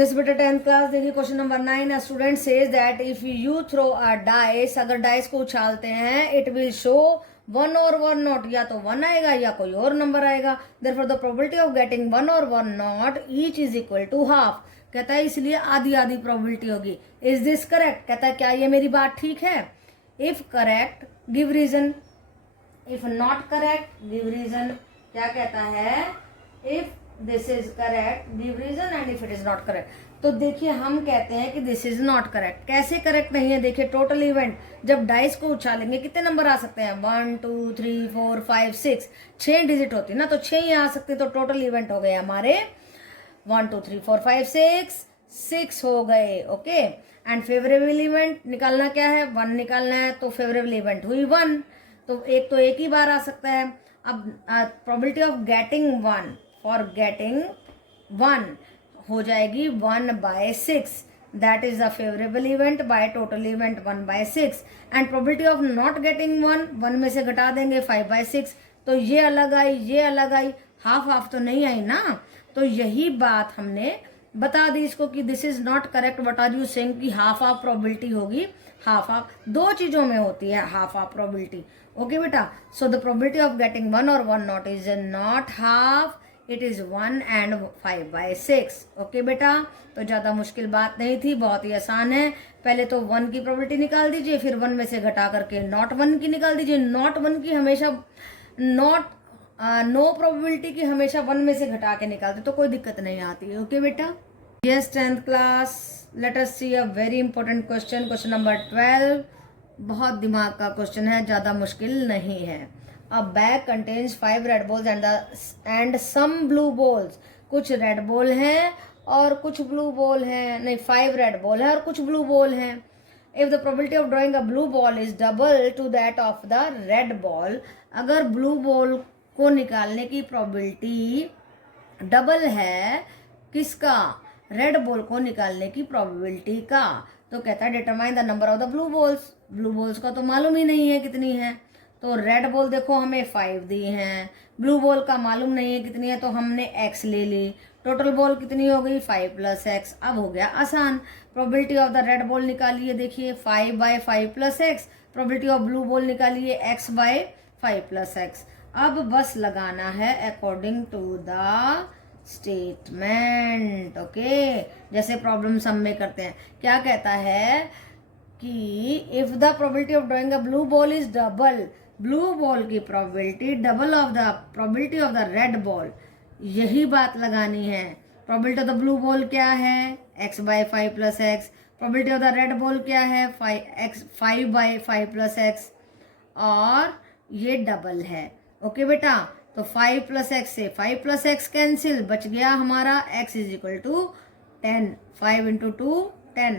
Yes बेटा 10th class देखिए question number 9 student says that if you throw a dice, अगर dice को उछालते हैं इट विल शो वन और वन नॉट, या तो वन आएगा या कोई और नंबर आएगा। Therefore the probability of getting one और one not each is equal to half. कहता है इसलिए आधी आधी प्रोबेबिलिटी होगी। Is this correct? कहता है क्या ये मेरी बात ठीक है? If correct give reason, if not correct give reason. क्या कहता है? If this is correct give reason and if it is not correct. तो देखिए हम कहते हैं कि दिस इज नॉट करेक्ट। कैसे करेक्ट नहीं है? देखिए टोटल इवेंट जब डाइस को उछालेंगे कितने नंबर आ सकते हैं? 1 2 3 4 5 6, 6 डिजिट होती है ना, तो 6 ही आ सकते। तो टोटल इवेंट हो गए हमारे 1 2 3 4 5 6 हो गए। ओके, एंड फेवरेबल इवेंट निकालना क्या है? 1 निकालना है, तो फेवरेबल इवेंट हुई 1, तो एक ही बार आ सकता है। अब probability of getting 1 for getting 1 हो जाएगी 1/6, that is the favourable event by total event 1/6। And probability of not getting 1 में से घटा देंगे 5/6, तो ये अलग आई ये अलग आई, हाफ हाफ तो नहीं आई ना। तो यही बात हमने बता दी इसको कि this is not correct. What are you saying कि हाफ हाफ प्रोबेबिलिटी होगी? हाफ हाफ दो चीजों में होती है हाफ हाफ प्रोबेबिलिटी। ओके बेटा, so the probability of getting 1 और 1 not is not half, it is 1 and 5/6। Okay बेटा, तो ज्यादा मुश्किल बात नहीं थी, बहुत ही आसान है। पहले तो 1 की प्रोबेबिलिटी निकाल दीजिए, फिर 1 में से घटा करके नॉट 1 की निकाल दीजिए। नॉट 1 की हमेशा नो प्रोबेबिलिटी की हमेशा 1 में से घटा के निकालते, तो कोई दिक्कत नहीं आती है। ओके बेटा, yes 10th class, let us see a very important question, question number 12। बहुत दिमाग का क्वेश्चन है, ज्यादा मुश्किल नहीं है। A bag contains 5 red balls and some blue balls. कुछ रेड बॉल हैं और कुछ ब्लू बॉल हैं, नहीं 5 रेड बॉल है और कुछ ब्लू बॉल हैं। If the probability of drawing a blue ball is double two that of the red ball, अगर ब्लू बॉल को निकालने की प्रोबेबिलिटी डबल है किसका? रेड बॉल को निकालने की प्रोबेबिलिटी का। तो कहता है determine the number of the blue balls. Blue balls का तो मालूम ही नहीं है कितनी है, तो रेड बॉल देखो हमें 5 दी हैं, ब्लू बॉल का मालूम नहीं है कितनी है, तो हमने x ले ली। टोटल बॉल कितनी हो गई? 5 + x। अब हो गया आसान। Probability of the red ball निकालिए, देखिए 5/5 + x। Probability of blue ball निकालिए x/5 + x। अब बस लगाना है according to the statement. Okay, जैसे प्रॉब्लम सम में करते हैं। क्या कहता है कि if the probability of drawing a blue ball is double, blue ball की probability double of the probability of the red ball, यही बात लगानी है। Probability of the blue ball क्या है? x/5 + x। Probability of the red ball क्या है? 5/5 + x, और ये डबल है। ओके बेटा, तो 5 + x से 5 + x कैंसिल, बच गया हमारा x = 10। 5 × 2 10,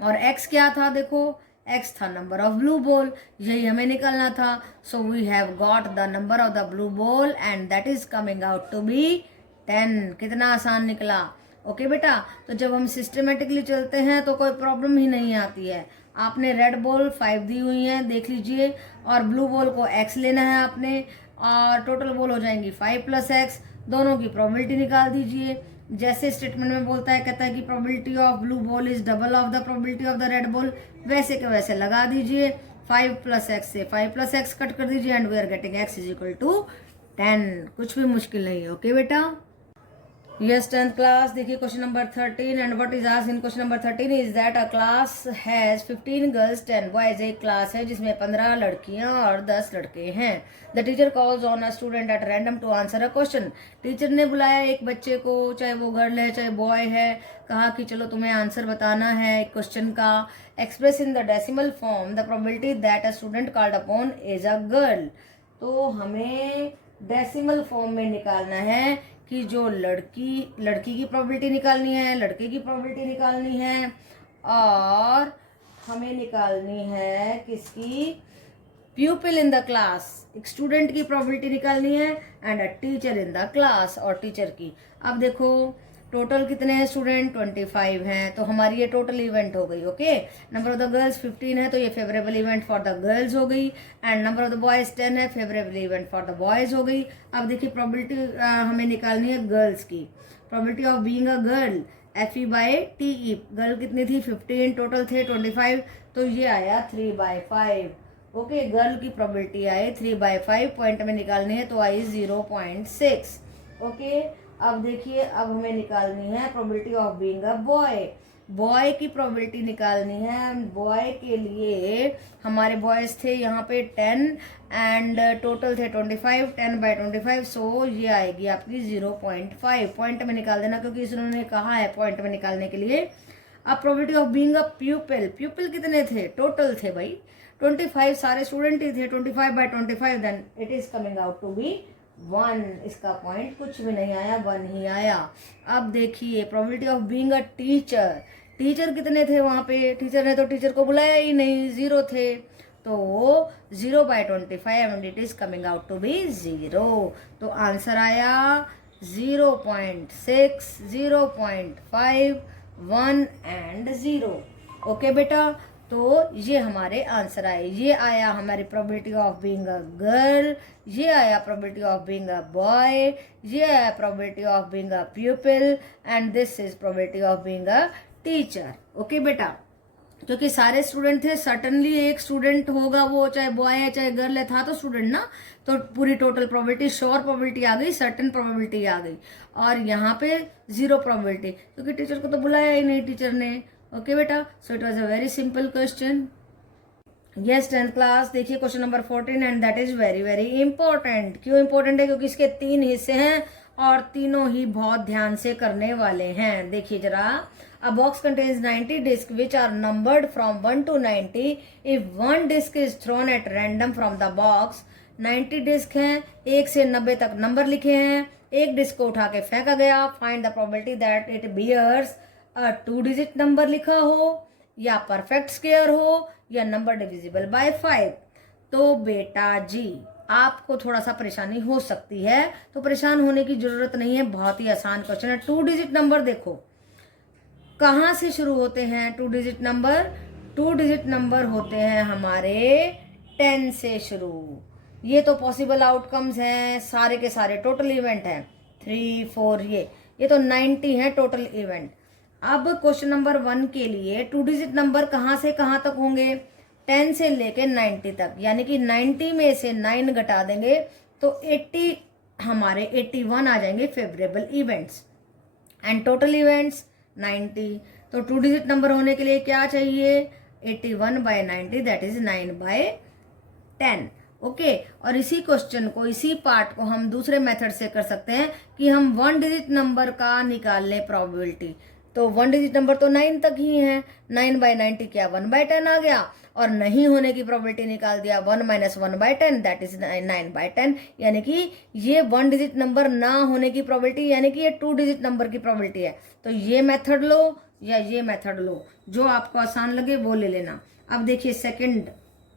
और x क्या था? देखो x था नंबर ऑफ ब्लू बॉल, यही हमें निकालना था। So we have got the number of the blue ball and that is coming out to be 10। कितना आसान निकला। ओके बेटा, तो जब हम सिस्टमेटिकली चलते हैं तो कोई प्रॉब्लम ही नहीं आती है। आपने रेड बॉल 5 दी हुई है देख लीजिए, और ब्लू बॉल को x लेना है आपने, और टोटल बॉल हो जाएंगी 5 + x। दोनों की प्रोबेबिलिटी निकाल दीजिए। जैसे स्टेटमेंट में बोलता है, कहता है कि probability of blue ball is double of the probability of the red ball, वैसे के वैसे लगा दीजिए। 5 + x से 5 + x कट कर दीजिए and we are getting x = 10। कुछ भी मुश्किल नहीं है। ओके बेटा, यस 10th क्लास देखिए question number 13 and what is asked in question number 13 is that a class has 15 girls 10 boys. एक क्लास है जिसमें 15 लड़कियां और 10 लड़के हैं। The teacher calls on a student at random to answer a question. Teacher ने बुलाया एक बच्चे को, चाहे वो गर्ल है चाहे बॉय है, कहा कि चलो तुम्हें आंसर बताना है एक क्वेश्चन का। Express in the decimal form the probability that a student called upon is a girl. तो हमें डेसिमल फॉर्म में निकालना है कि जो लड़की की प्रोबेबिलिटी निकालनी है, लड़के की प्रोबेबिलिटी निकालनी है, और हमें निकालनी है किसकी? प्यूपिल इन द क्लास, एक स्टूडेंट की प्रोबेबिलिटी निकालनी है, and a teacher in the class, और टीचर की। अब देखो टोटल कितने हैं स्टूडेंट? 25 हैं, तो हमारी ये टोटल इवेंट हो गई। Okay, number of the girls 15 है, तो ये favourable event for the girls हो गई, and number of the boys 10 है, favourable event for the boys हो गई। अब देखिए प्रोबेबिलिटी हमें निकालनी है गर्ल्स की। Probability of being a girl FE/TE। Girl कितनी थी 15, टोटल थे 25, तो ये आया 3/5। ओके, गर्ल की प्रोबेबिलिटी आई 3/5, पॉइंट में निकालनी है तो आई 0.6। ओके, अब देखिए, अब हमें निकालनी है probability of being a boy. Boy की प्रोबेबिलिटी निकालनी है। बॉय के लिए हमारे बॉयज थे यहाँ पे 10 एंड टोटल थे 25, 10/25, सो ये आएगी आपकी 0.5। पॉइंट में निकाल देना क्योंकि इन्होंने कहा है पॉइंट में निकालने के लिए। अब प्रोबेबिलिटी ऑफ बीइंग अ प्यूपिल, प्यूपिल कितने थे, टोटल थे भाई 25, सारे स्टूडेंट ही थे, 25/25, then it is coming out to be 1। इसका पॉइंट कुछ भी नहीं आया, 1 ही आया। अब देखिए probability of being a teacher, teacher कितने थे वहां पे, टीचर ने तो टीचर को बुलाया ही नहीं, 0 थे, तो 0/25 and it is coming out to be 0। तो आंसर आया 0.6, 0.5, 1 एंड 0। ओके बेटा, तो ये हमारे आंसर आए। ये आया हमारी probability of being a girl, ये आया probability of being a boy, ये आया probability of being a प्यूपिल and this is probability of being a teacher. Okay बेटा, क्योंकि सारे स्टूडेंट थे, सर्टनली एक स्टूडेंट होगा, वो चाहे बॉय है चाहे गर्ल है, था तो स्टूडेंट ना, तो पूरी टोटल प्रोबेबिलिटी, श्योर प्रोबेबिलिटी आ गई, सर्टन प्रोबेबिलिटी आ गई। और यहाँ पे 0 प्रोबेबिलिटी, क्योंकि टीचर को तो बुलाया ही नहीं टीचर ने। ओके बेटा, so it was a very simple question. Yes 10th class, देखिए question number 14 and that is very very important. क्यों इंपॉर्टेंट है, क्योंकि इसके 3 हिस्से हैं और तीनों ही बहुत ध्यान से करने वाले हैं। देखिए जरा, a box contains 90 discs which are numbered from 1 to 90. if one disc is thrown at random from the box, 90 disc हैं, 1 से 90 तक नंबर लिखे हैं, एक डिस्क को उठा के फेंका गया, find the probability that it bears a 2 digit number लिखा हो, या परफेक्ट स्क्वायर हो, या नंबर डिविजिबल बाय 5। तो बेटा जी, आपको थोड़ा सा परेशानी हो सकती है, तो परेशान होने की जरूरत नहीं है, बहुत ही आसान क्वेश्चन है। 2 डिजिट नंबर देखो कहाँ से शुरू होते हैं। 2 डिजिट नंबर, 2 डिजिट नंबर होते हैं हमारे 10 से शुरू। ये तो पॉसिबल आउटकम्स हैं, सारे के सारे टोटल इवेंट हैं 3, 4, ये तो 90 है टोटल इवेंट। अब क्वेश्चन नंबर 1 के लिए 2 डिजिट नंबर कहाँ से कहाँ तक होंगे, 10 से लेके 90 तक, यानी कि 90 में से 9 घटा देंगे तो 80 हमारे 81 आ जाएंगे favourable events and total events 90। तो 2 डिजिट नंबर होने के लिए क्या चाहिए, 81/90 दैट इज 9/10। ओके, और इसी क्वेश्चन को, इसी पार्ट को हम दूसरे मेथड से कर सकते हैं कि हम 1 डिजिट नंबर का निकाल लें प्रोबेबिलिटी। तो 1 डिजिट नंबर तो 9 तक ही है, 9/90 क्या 1/10 आ गया, और नहीं होने की प्रोबेबिलिटी निकाल दिया, 1 - 1/10 दैट इज 9/10। यानी कि ये 1 डिजिट नंबर ना होने की प्रोबेबिलिटी, यानी कि ये 2 डिजिट नंबर की प्रोबेबिलिटी है। तो ये मेथड लो या ये मेथड लो, जो आपको आसान लगे वो ले लेना। अब देखिए सेकंड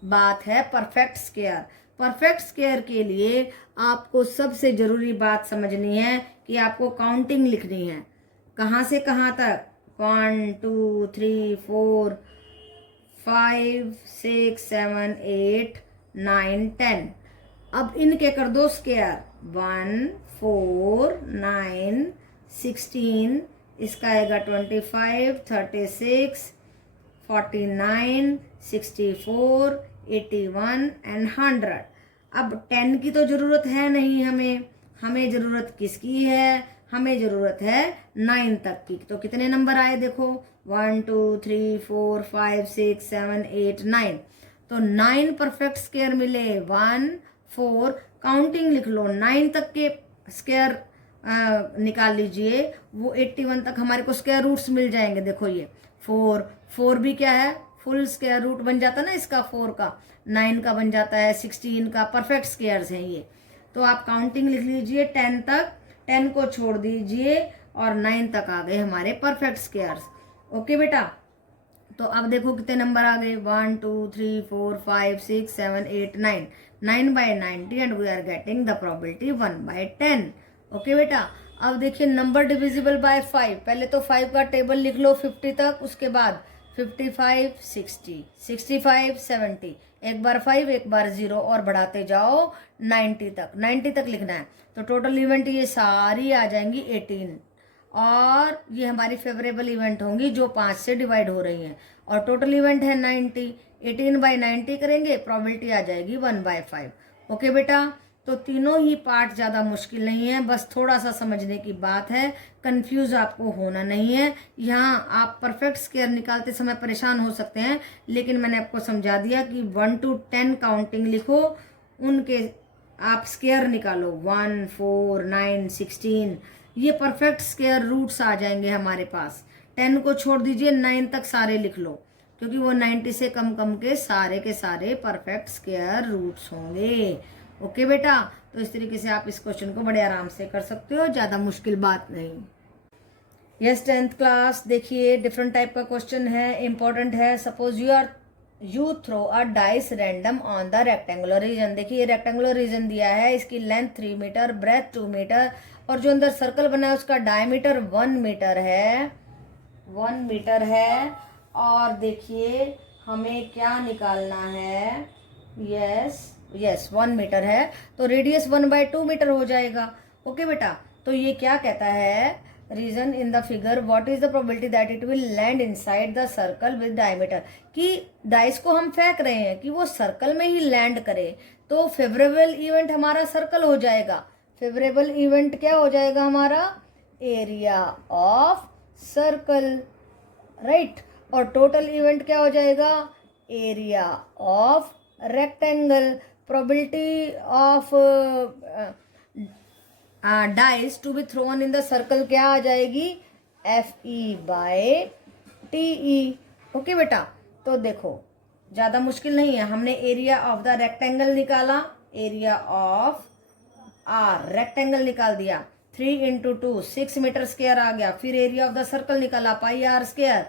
बात है परफेक्ट स्क्वायर। परफेक्ट स्क्वायर के लिए आपको सबसे जरूरी बात समझनी है कि आपको काउंटिंग लिखनी है, कहाँ से कहाँ तक, 1 2 3 4 5 6 7 8 9 10। अब इनके कर दो स्क्वायर, 1 4 9 16, इसका आएगा 25 36 49 64 81 एंड 100। अब 10 की तो जरूरत है नहीं हमें, हमें जरूरत किसकी है, हमें जरूरत है 9 तक की। तो कितने नंबर आए देखो, 1 2 3 4 5 6 7 8 9। तो 9 परफेक्ट स्क्वायर मिले, 1 4, काउंटिंग लिख लो, 9 तक के स्क्वायर निकाल लीजिए, वो 81 तक हमारे को स्क्वायर रूट्स मिल जाएंगे। देखो ये 4 भी क्या है, फुल स्क्वायर रूट बन जाता है ना इसका, 4 का, 9 का बन जाता है, 16 का, परफेक्ट स्क्वायर्स हैं ये। तो आप काउंटिंग लिख लीजिए 10 तक, 10 को छोड़ दीजिए और 9 तक आ गए हमारे परफेक्ट स्क्वायर्स। ओके बेटा, तो अब देखो कितने नंबर आ गए, 1 2 3 4 5 6 7 8 9, 9/90 and we are getting the probability 1/10। Okay बेटा, अब देखिए नंबर डिविजिबल बाय 5। पहले तो 5 का टेबल लिख लो 50 तक, उसके बाद 55 60 65 70, एक बार 5 एक बार 0 और बढ़ाते जाओ 90 तक, 90 तक लिखना है। तो टोटल इवेंट ये सारी आ जाएंगी 18। और ये हमारी फेवरेबल इवेंट होंगी जो 5 से डिवाइड हो रही हैं, और टोटल इवेंट है 90। 18/90 करेंगे, प्रोबेबिलिटी आ जाएगी 1/5। ओके बेटा, तो तीनों ही पार्ट ज़्यादा मुश्किल नहीं है, बस थोड़ा सा समझने की बात है, कंफ्यूज आपको होना नहीं है। यहाँ आप परफेक्ट स्क्वायर निकालते समय परेशान हो सकते हैं, लेकिन मैंने आपको समझा दिया कि 1 to 10 काउंटिंग लिखो, उनके आप स्क्वायर निकालो, 1, 4, 9, 16, ये परफेक्ट स्क्वायर रूट्स आ जाएंगे हमारे पास। 10 को छोड़ दीजिए, 9 तक सारे लिख लो, क्योंकि वो 90 से कम कम के सारे परफेक्ट स्क्वायर रूट्स होंगे। ओके बेटा, तो इस तरीके से आप इस क्वेश्चन को बड़े आराम से कर सकते हो, ज़्यादा मुश्किल बात नहीं। यस 10th क्लास, देखिए डिफरेंट टाइप का क्वेश्चन है, इंपॉर्टेंट है। Suppose you throw a dice random on the rectangular region. देखिए रेक्टेंगुलर रीजन दिया है, इसकी लेंथ 3 मीटर, ब्रेथ 2 मीटर, और जो अंदर सर्कल बना है उसका डायमीटर 1 मीटर है, 1 मीटर है। और देखिए हमें क्या निकालना है, यस 1 मीटर है, तो रेडियस 1/2 मीटर हो जाएगा। ओके बेटा, तो ये क्या कहता है, region in the figure, what is the probability that it will land inside the circle with diameter, कि डाइस को हम फेंक रहे हैं कि वो सर्कल में ही लैंड करे, तो फेवरेबल इवेंट हमारा सर्कल हो जाएगा। फेवरेबल इवेंट क्या हो जाएगा हमारा, एरिया ऑफ सर्कल, राइट। और टोटल इवेंट क्या हो जाएगा, area of rectangle. Probability of dice to be thrown in the circle क्या आ जाएगी, FE/TE। ओके बेटा, तो देखो ज़्यादा मुश्किल नहीं है, हमने एरिया ऑफ द रेक्टेंगल निकाला, एरिया ऑफ रेक्टेंगल निकाल दिया, 3 × 2 6 मीटर स्क्वायर आ गया। फिर एरिया ऑफ द सर्कल निकाला, πr स्क्वायर,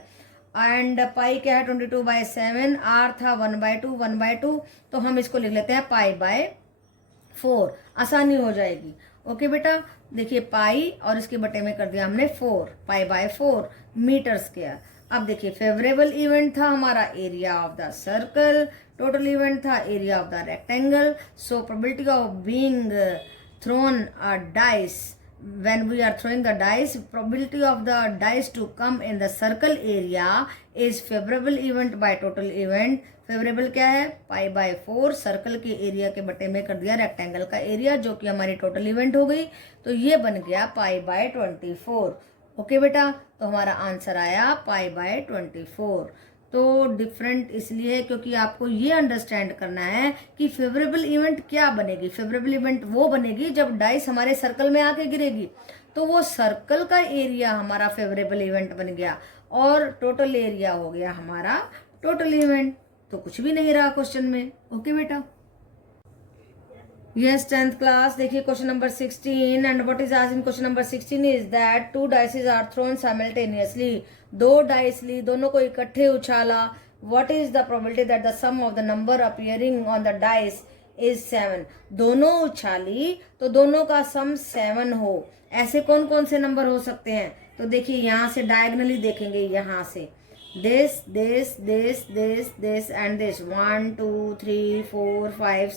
एंड पाई क्या है 22/7, आर था 1/2, तो हम इसको लिख लेते हैं π/4, आसानी हो जाएगी। ओके बेटा, देखिए पाई और इसके बटे में कर दिया हमने 4, π/4 मीटर स्क्वायर। अब देखिए फेवरेबल इवेंट था हमारा area of the circle, total event था area of the rectangle. So probability of being thrown a dice, when we are throwing the dice, probability of the dice to come in the circle area is favorable event by total event। Favourable क्या है, π/4, circle के area के बटे में कर दिया rectangle का area, जो कि हमारी टोटल इवेंट हो गई, तो ये बन गया π/24। ओके बेटा, तो हमारा आंसर आया π/24। तो डिफरेंट इसलिए है क्योंकि आपको ये अंडरस्टैंड करना है कि फेवरेबल इवेंट क्या बनेगी। फेवरेबल इवेंट वो बनेगी जब डाइस हमारे सर्कल में आके गिरेगी, तो वो सर्कल का एरिया हमारा फेवरेबल इवेंट बन गया, और टोटल एरिया हो गया हमारा टोटल इवेंट। तो कुछ भी नहीं रहा क्वेश्चन में। ओके बेटा, यस 10th क्लास, देखिए question number 16, and what is asked in question number 16 is that 2 dices are thrown simultaneously. 2 dice ली, दोनों को इकट्ठे उछाला। What is the probability that the sum of the number appearing on the dice is 7। दोनों उछाली तो दोनों का सम 7 हो। ऐसे कौन कौन से नंबर हो सकते हैं, तो देखिए यहाँ से डायगनली देखेंगे, यहाँ से this and this 1 2 3 4 5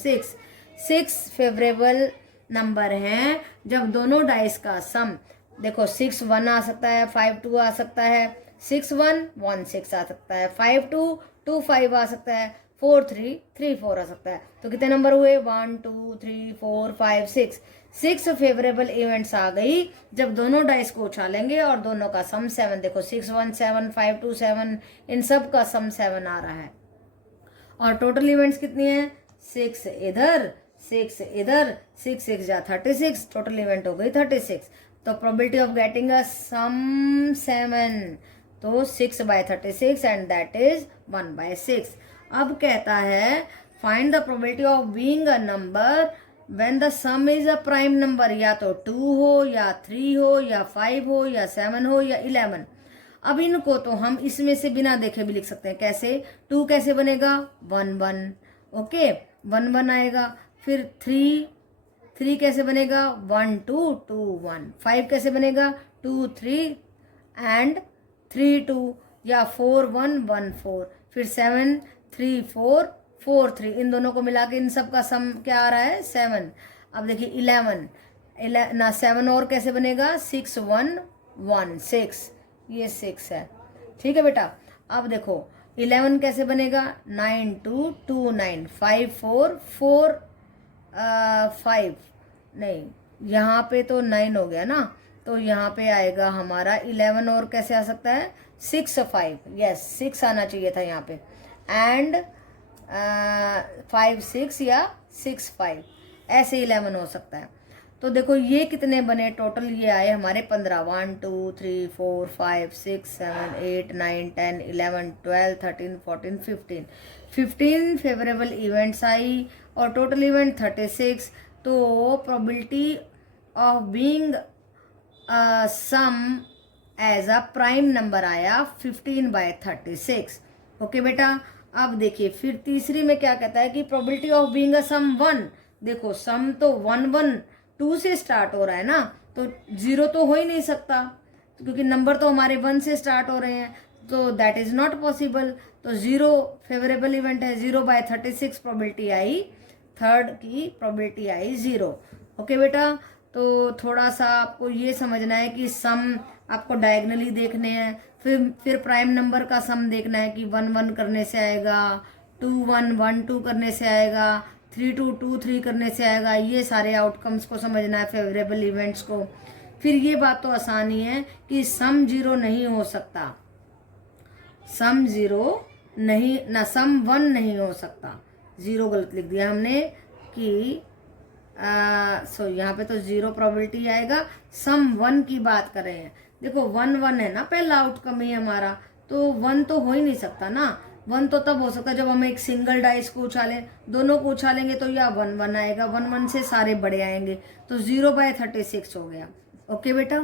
6 favourable number हैं जब दोनों डाइस का सम, देखो 6 1 आ सकता है, 5 2 आ सकता है, 6 1 1 6 आ सकता है, 5 2 2 5 आ सकता है, 4 3 3 4 आ सकता है। तो कितने नंबर हुए, 1 2 3 4 5 6 फेवरेबल इवेंट्स आ गई जब दोनों डाइस को उछालेंगे और दोनों का सम 7। देखो 6 1 7 5 2 7, इन सब का सम 7 आ रहा है। और टोटल इवेंट्स कितनी है, 6 इधर 6 इधर, 6 6 जा 36, टोटल इवेंट हो गई 36। तो प्रोबेबिलिटी ऑफ गेटिंग अ सम 7, तो 6/36 एंड दैट इज 1/6। अब कहता है find the probability of being a number when the some is a prime number, या तो 2 हो या 3 हो या 5 हो या 7 हो या 11। अब इनको तो हम इसमें से बिना देखे भी लिख सकते हैं। कैसे, 2 कैसे बनेगा, 1 1, ओके 1 1 आएगा। फिर 3 कैसे बनेगा, 1 2 2 1। 5 कैसे बनेगा, 2 3 एंड 3 2, या 4 1 1 4। फिर 7 3 4 4 3, इन दोनों को मिला के इन सब का सम क्या आ रहा है, 7। अब देखिए 11 ना 7 और कैसे बनेगा, 6 1 1 6, ये 6 है। ठीक है बेटा। अब देखो 11 कैसे बनेगा, 9 2 2 9, 5 4 4 5, नहीं यहाँ पे तो 9 हो गया ना, तो यहाँ पे आएगा हमारा 11 और कैसे आ सकता है 6 5, यस 6 आना चाहिए था यहाँ पे, एंड 5 6 या 6 5, ऐसे 11 हो सकता है। तो देखो ये कितने बने टोटल, ये आए हमारे 15, 1 2 3 4 5 6 7 8 9 10 11 12 13 14 15 फेवरेबल इवेंट्स आई और टोटल इवेंट 36। तो probability of being sum as a prime number आया 15/36। ओके बेटा। अब देखिए फिर तीसरी में क्या कहता है कि प्रोबेबिलिटी ऑफ बीइंग अ सम 1, देखो सम तो 1 1 2 से स्टार्ट हो रहा है ना, तो 0 तो हो ही नहीं सकता क्योंकि नंबर तो हमारे 1 से स्टार्ट हो रहे हैं, तो दैट इज नॉट पॉसिबल। तो 0 फेवरेबल इवेंट है, 0/36 प्रोबेबिलिटी आई, थर्ड की प्रोबेबिलिटी आई 0। ओके बेटा। तो थोड़ा सा आपको ये समझना है कि सम आपको डायगनली देखने हैं, फिर प्राइम नंबर का सम देखना है कि 1 1 करने से आएगा, 2 1 1 2 करने से आएगा, 3 2 2 3 करने से आएगा। ये सारे आउटकम्स को समझना है, फेवरेबल इवेंट्स को। फिर ये बात तो आसान ही है कि सम 0 नहीं हो सकता, सम 0 नहीं ना, सम 1 नहीं हो सकता, 0 गलत लिख दिया हमने कि सो यहाँ पे तो 0 प्रोबेबिलिटी आएगा। सम 1 की बात कर रहे हैं, देखो 1 1 है ना पहला आउटकम ही हमारा, तो 1 तो हो ही नहीं सकता ना। 1 तो तब हो सकता है जब हम एक सिंगल डाइस को उछालें, दोनों को उछालेंगे तो या 1 1 आएगा, 1 1 से सारे बड़े आएंगे, तो 0/36 हो गया। ओके बेटा।